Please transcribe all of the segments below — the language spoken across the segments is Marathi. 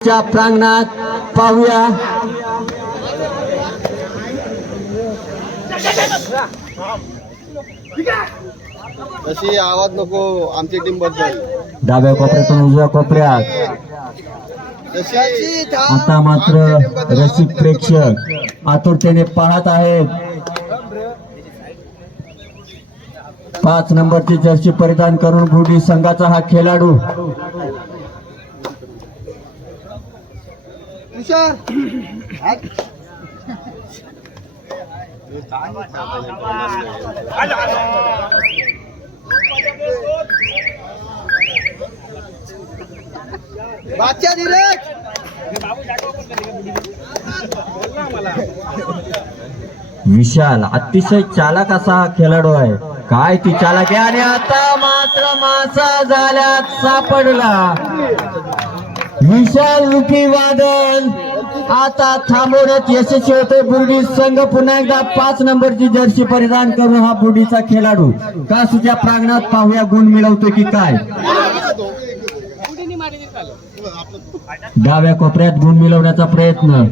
च्या प्रांगणात पाहूया. तशी आवाज नको आमची टीमबद्दल. डाव्या कोपऱ्यातून उजव्या कोपऱ्यात. आता मात्र रसिक प्रेक्षक आतुरतेने पाहत आहेत. पाच नंबरची जर्सी परिधान करून बुडी संघाचा हा खेळाडू. तुषार! बादशा धीरज विशाल अतिशय चालक असा हा खेळाडू आहे. काय ती चालक आहे? आणि आता मात्र मासा झाल्यात सापडला. विशाल रुपी वादन. आता थांबवण्यात यशस्वी होते बुर्डी संघ. पुन्हा एकदा पाच नंबरची जर्सी परिधान करून हा बुर्डीचा खेळाडू. कासूच्या प्रांगणात पाहूया गुण मिळवतो की काय. डाव्या कोपऱ्यात गुण मिळवण्याचा प्रयत्न.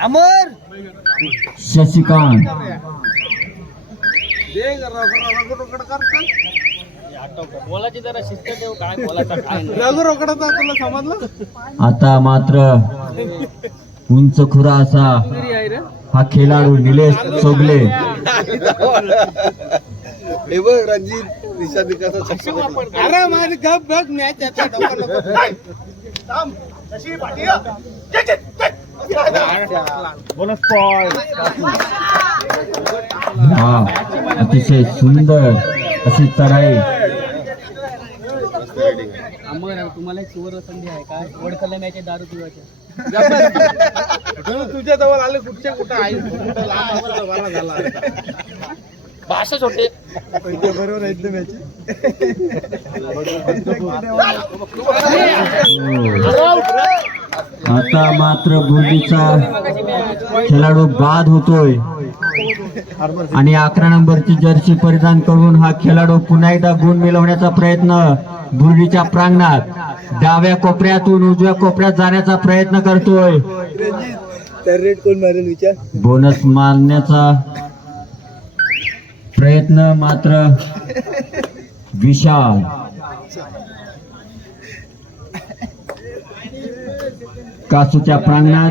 अमर शशिकांत. बोलाची जरा शिस्त ठेव काय बोलायचं काय? नाही. रघु रोकडा तुला समजलं. आता मात्र उंच खुरा असा हा खेळाडू निलेश चोगले हे बघ रणजित निशा कसा अरे माझी गप बघ मॅच आता हा अतिशय सुंदर अशी चढाई. आंबर तुम्हाला एक सुवर्ण संधी आहे काय वडखल्या मॅच दारू पिवायचे. तुझ्या जवळ आले कुठच्या कुठं आई? कुठं लांब असतो बरा झाला भाषा छोटे. बरोबर आहे एकदम आता मात्र बुर्डीचा खेळाडू बाद होतोय. आणि अकरा नंबरची जर्सी परिधान करून हा खेळाडू पुन्हा एकदा गुण मिळवण्याचा प्रयत्न बुर्डीच्या प्रांगणात. डाव्या कोपऱ्यातून उजव्या कोपऱ्यात जाण्याचा प्रयत्न करतोय. बोनस मारण्याचा प्रयत्न मात्र विशाल. कासूच्या प्रांगणात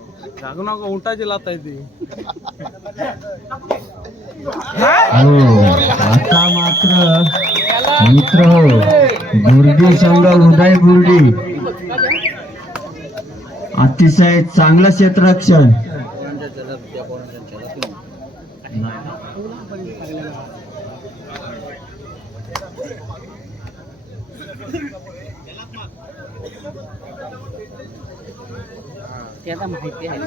जागू नका उंटाची लात आहे ती. हो आता मात्र मित्र हो गुर्डी संघ उदय गुर्डी अतिशय चांगलं क्षेत्ररक्षण. आता माहिती आहे.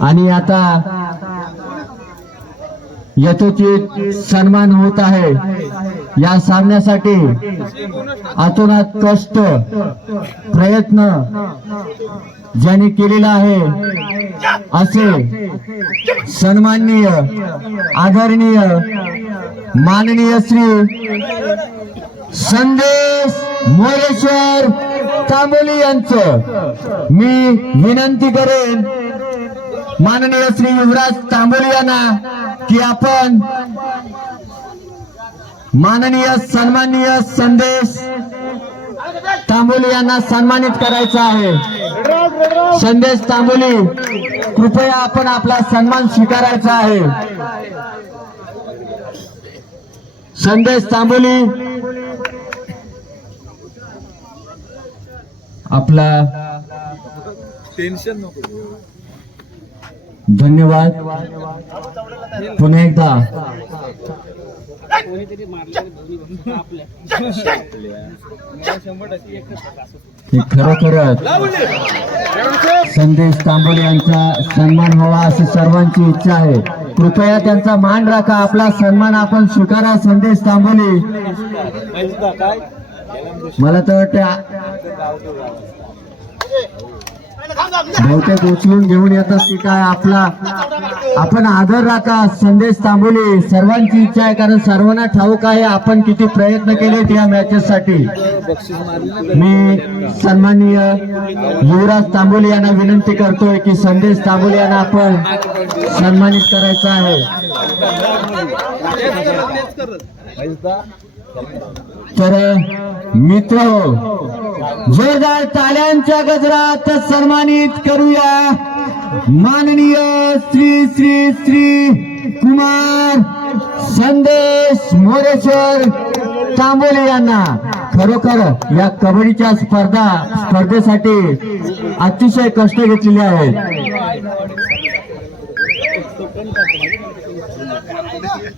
आणि आता यथोचित सन्मान होत आहे. या सामन्यासाठी अतोनात कष्ट प्रयत्न ज्यांनी केलेला आहे असे सन्माननीय आदरणीय माननीय श्री संदेश मोरेश्वर तांबोली यांचं मी विनंती करेन माननीय श्री युवराज तांबोली यांना की आपण माननीय सन्माननीय संदेश तांबोली यांना सन्मानित करायचं आहे. संदेश तांबोली कृपया आपण आपला सन्मान स्वीकारायचा आहे. संदेश तांबोली आपला टेन्शन नको. धन्यवाद. पुन्हा एकदा. हे खरोखरच संदेश तांबोळे यांचा सन्मान व्हावा अशी सर्वांची इच्छा आहे. कृपया त्यांचा मान राखा आपला सन्मान आपण स्वीकारा संदेश तांबोळे मला तर वाटतं बहुतेक उचलून घेऊन येतात की काय आपला आपण आदर राखा संदेश तांबोली सर्वांची इच्छा आहे कारण सर्वांना ठाऊक आहे आपण किती प्रयत्न केलेत या मॅचेस साठी मी सन्माननीय युवराज तांबोली यांना विनंती करतोय की संदेश तांबोली यांना आपण सन्मानित करायचं आहे. तर मित्र जोरदार ताल्यांच्या गजरात सन्मानित करूया माननीय श्री श्री श्री कुमार संदेश मोरेश्वर तांबोले यांना. खरोखर या कबड्डीच्या स्पर्धा स्पर्धेसाठी अतिशय कष्ट घेतलेले आहेत.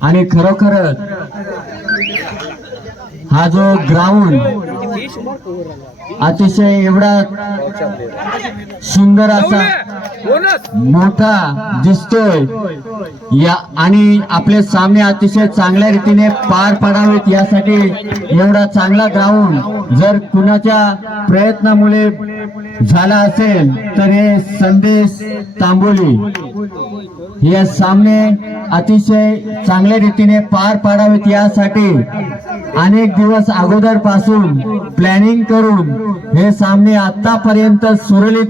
आणि खरोखरच हा जो ग्राउंड अतिशय एवढा सुंदर असा मोठा दिसतोय. या आणि आपले सामने अतिशय चांगल्या रीतीने पार पडावेत. यासाठी एवढा चांगला ग्राउंड जर कुणाच्या प्रयत्नामुळे झाला असेल तर हे संदेश तांबोली. हे सामने अतिशय चांगल्या रीतीने पार पाडावेत. यासाठी अनेक दिवस अगोदरपासून प्लॅनिंग करून हे सामने आतापर्यंत सुरळीत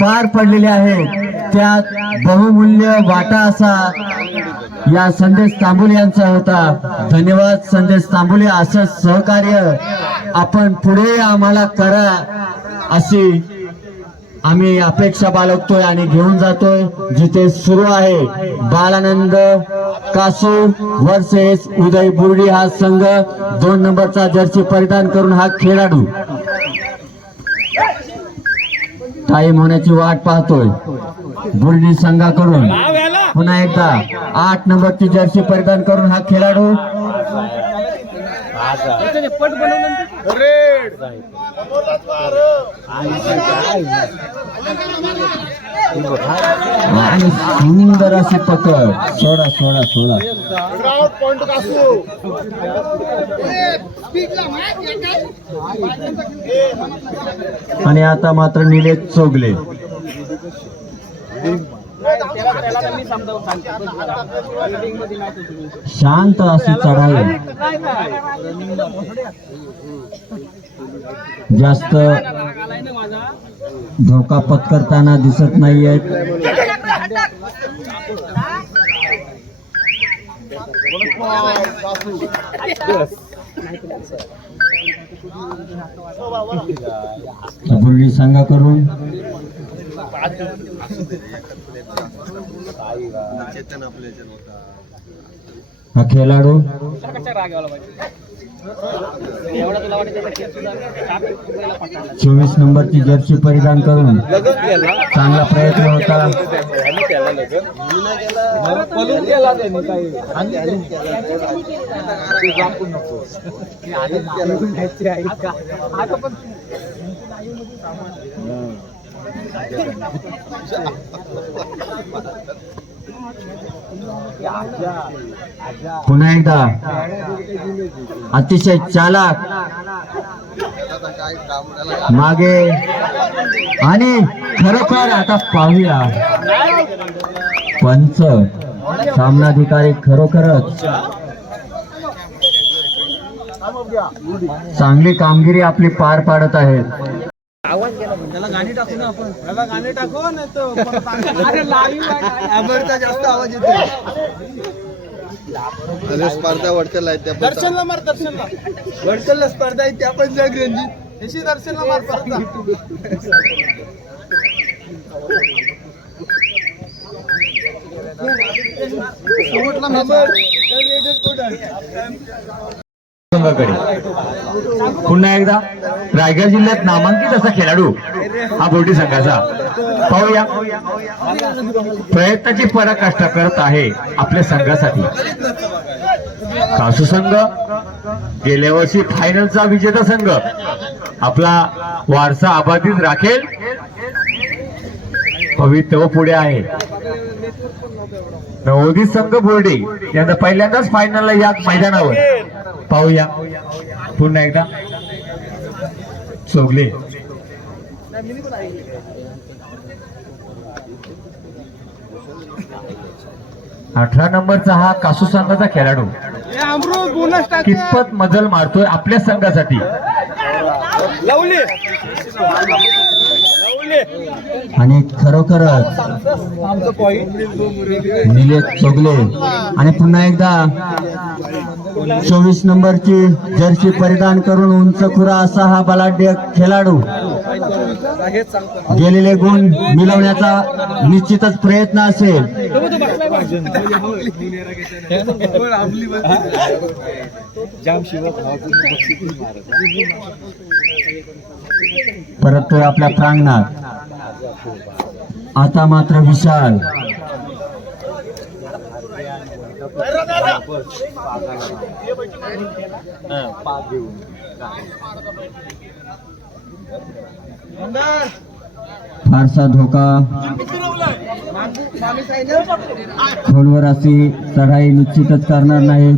पार पडलेले आहेत. त्यात बहुमूल्य वाटा असा या संदेश तांबुले यांचा होता. धन्यवाद संदेश तांबुले असं सहकार्य आपण पुढे आम्हाला करा अशी आम्ही अपेक्षा बाळगतोय आणि घेऊन जातोय. जिथे सुरू आहे बालानंद कासू वर्सेस उदय बुर्डी हा संघ दोन नंबरचा जर्सी परिधान करून हा खेळाडू. टाईम होण्याची वाट पाहतोय. बुर्डी संघाकडून पुन्हा एकदा आठ नंबरची जर्सी परिधान करून हा खेळाडू. आणि सुंदर अशी पकड सोडा सोडा सोडा ग्राउंड पॉइंट कासू आणि आता मात्र निलेश चोगले. शांत अशी चढाई? जास्त धोका पत्करताना दिसत नाहीयेत. बुर्डी संघाकडून हा खेळाडू. चोवीस नंबरची जर्सी परिधान करून चांगला प्रयत्न होता. पुन्हा एकदा. अतिशय चालाक. मागे. आणि खरोखर आता पाहूया. पंच. सामनाधिकारी खरोखरच. चांगली कामगिरी आपली पार पाडत आहेत. त्याला गाणी टाकू ना आपण. त्याला गाणी टाकू नाही तर अरे जास्त आवाज येतो अरे स्पर्धा वडचल आहेत त्या दर्शनला मार दर्शनला. वडकलला स्पर्धा आहे त्या पण जग रंजित तशी दर्शनला मार जा. शेवटला? संघाकडे पुन्हा एकदा रायगड जिल्ह्यात नामांकित असा खेळाडू हा बोटी संघाचा. पाहूया. प्रयत्नाची पराकाष्ठा करत आहे आपल्या संघासाठी. कासू संघ गेल्या वर्षी फायनलचा विजेता संघ. आपला वारसा अबाधित राखेल. पवित्र पुढे आहे. नवोदित संघ बोर्डे यंदा पहिल्यांदाच फायनलला या मैदानावर. पाहूया. पुन्हा एकदा. चोगले अठरा नंबरचा हा कासू संघाचा खेळाडू. कितपत मजल मारतोय आपल्या संघासाठी. आणि खरोखरच निलेश चोगले. आणि पुन्हा एकदा चोवीस नंबरची जर्सी परिधान करून उंच खुरा असा हा बलाढ्य खेळाडू. गेलेले गुण मिळवण्याचा निश्चितच प्रयत्न असेल. परततोय आपल्या प्रांगणात. आता मात्र विशाल. फारसा धोका. खोलवर अशी चढाई निश्चितच करणार नाही.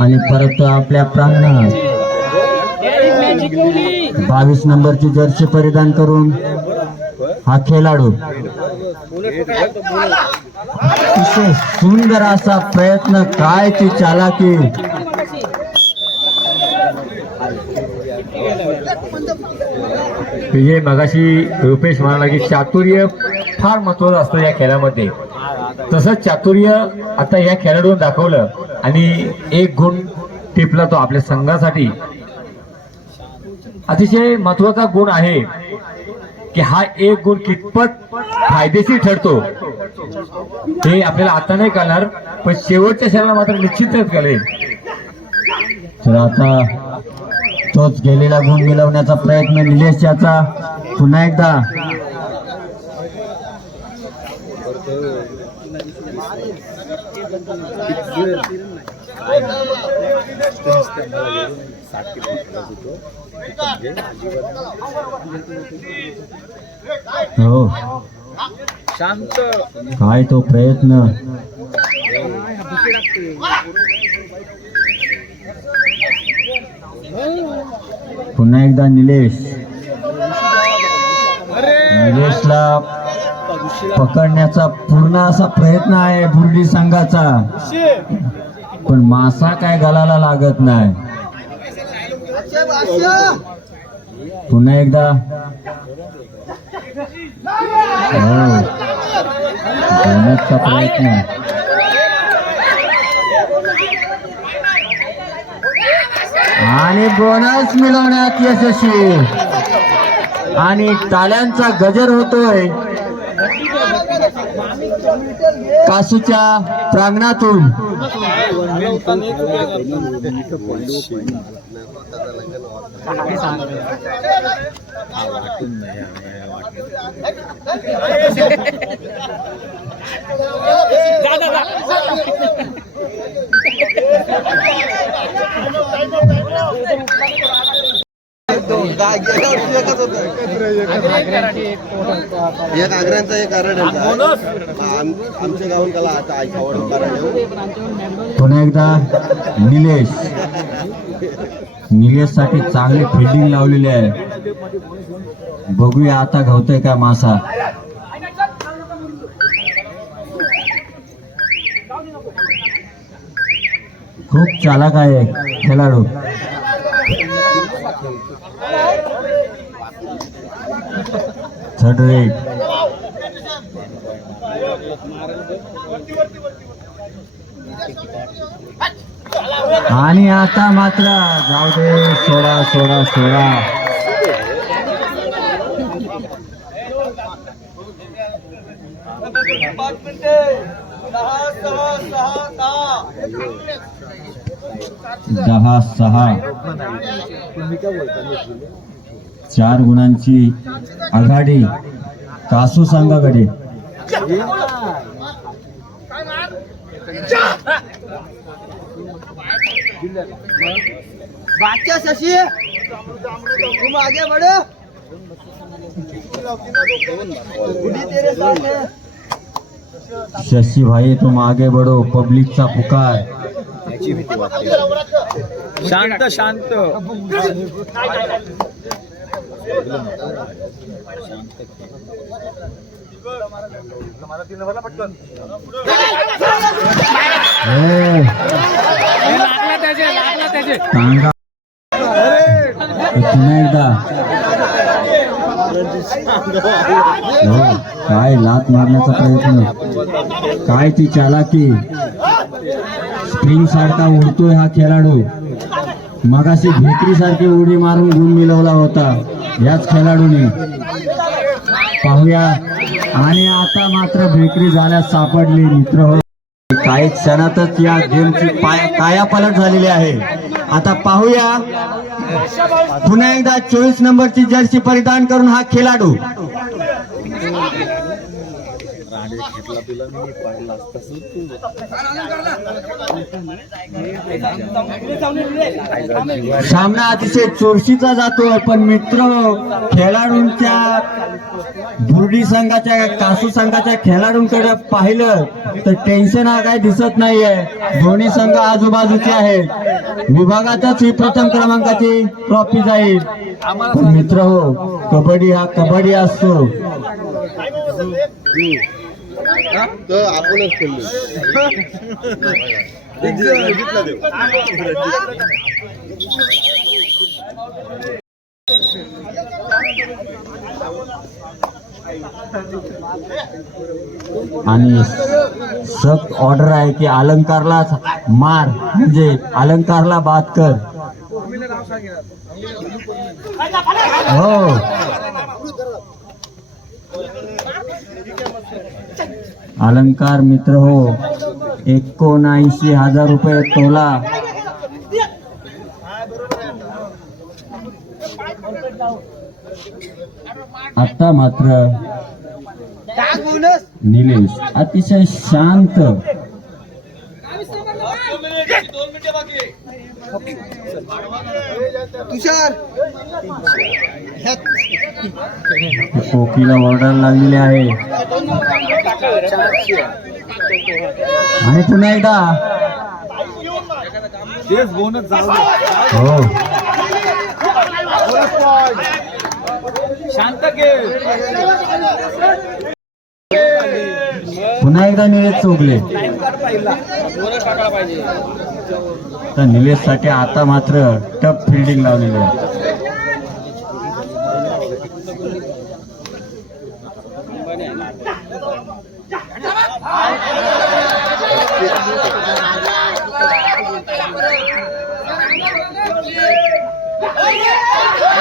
आणि परत आपल्या प्रांगणात बावीस नंबरची जर्सी परिधान करून हा खेळाडू अतिशय सुंदर असा प्रयत्न काय ती चालाकी? विजय मगाशी रुपेश म्हणाला की चातुर्य फार महत्वाचं असतं या खेळामध्ये. तसंच चातुर्य आता या खेळाडून दाखवलं आणि एक गुण टिपला तो आपल्या संघासाठी. अतिशय महत्त्वाचा गुण आहे. की हा एक गुण कितपत फायदेशीर ठरतो? हे आपल्याला आता नाही कळणार पण शेवटच्या क्षणाला मात्र निश्चितच कळेल. तर आता तोच गेलेला गुण मिळवण्याचा प्रयत्न निलेश याचा. पुन्हा एकदा. हो. शांत. काय तो प्रयत्न? पुन्हा एकदा निलेश. निलेशला पकडण्याचा पूर्ण असा प्रयत्न आहे बुर्डी संघाचा. पण मासा काय घालायला लागत नाही. पुन्हा एकदा. प्रयत्न आणि बोनस मिळवण्यात यशस्वी. आणि टाळ्यांचा गजर होतोय. कासूच्या प्रांगणातून. एक आग्र्यांचा एक कारण आमच्या गावून त्याला आता आई आवड कारण पुन्हा एकदा निलेश. निलेशसाठी चांगले फिल्डिंग लावलेले आहे. बघूया आता घावतोय का मासा. खूप चालक आहे खेळाडू. थर्ड रेट आणि आता मात्र जाऊ दे सोडा सोडा सोडा. दहा दहा सहा. चार गुणांची आघाडी. कासू संघाकडे बादशाह शशि तेरे साथ है शशि भाई तुम आगे बढ़ो पब्लिकचा पुकार. शांत शांत. त्याचे लागला पुन्हा एकदा. हो, काय लात मारण्याचा प्रयत्न. काय ती चालाकी. स्प्रिंग सारखा उडतोय हा खेळाडू. मगाशी भेकरी सारखी उडी मारून गुण मिळवला होता याच खेळाडूने. पाहूया. आणि आता मात्र भेकरी झाल्यास सापडली मित्र. हो. काही क्षणातच या गेमची पाया कायापालट झालेली आहे. आता पाहूया. पुन्हा एकदा चोवीस नंबरची जर्सी परिधान करून हा खेळाडू. सामना अतिशय चोरशीचा जातो पण मित्र खेळाडूंच्या बुर्डी संघाच्या कासू संघाच्या खेळाडूंकडे पाहिलं तर टेन्शन हा काही दिसत नाहीये. दोन्ही संघ आजूबाजूचे आहेत. विभागातच ही प्रथम क्रमांकाची ट्रॉफी जाईल. मित्र हो कबड्डी हा कबड्डी असतो. तर आपणच देऊ. आणि सक्त ऑर्डर आहे की अलंकारला मार. म्हणजे अलंकारला बाद कर. हो. अलंकार मित्र हो एकोणऐंशी हजार रुपये तोला. आता मात्र निलेश अतिशय शांत तुषार. कोकीला ऑर्डर लागलेली आहे. आणि पुन्हा एकदा. हो. शांत पुन्हा एकदा निलेश चोगले. पाहिजे तर निलेशसाठी आता मात्र टफ फिल्डिंग लावलेली आहे.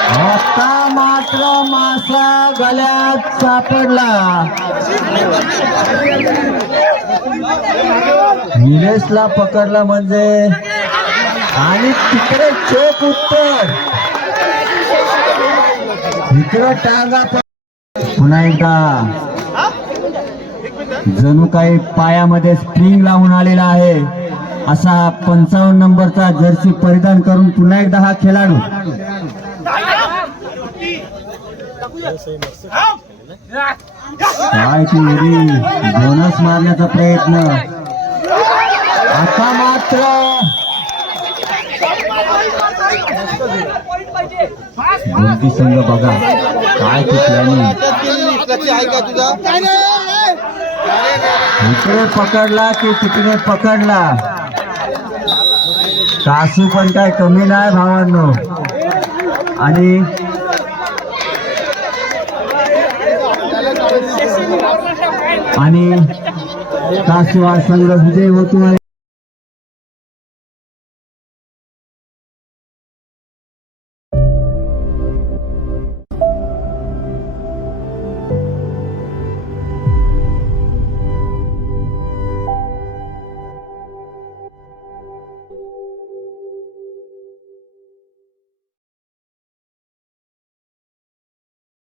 आता मात्र मासा गळ्यात सापडला. निलेशला पकडला म्हणजे. आणि तिकडे चोख उत्तर. इकडे टांगा पुन्हा एकदा. जणू काही पायामध्ये स्प्रिंग लावून आलेला आहे. असा पंचावन्न नंबरचा जर्सी परिधान करून पुन्हा एकदा हा खेळाडू. बोनस मारण्याचा प्रयत्न. आता मात्र संघ बघा काय ती इकडे पकडला की तिकडे पकडला? कासू पण काय कमी नाही भावांनो. आणि आणि कासू संघ विजय होतो आहे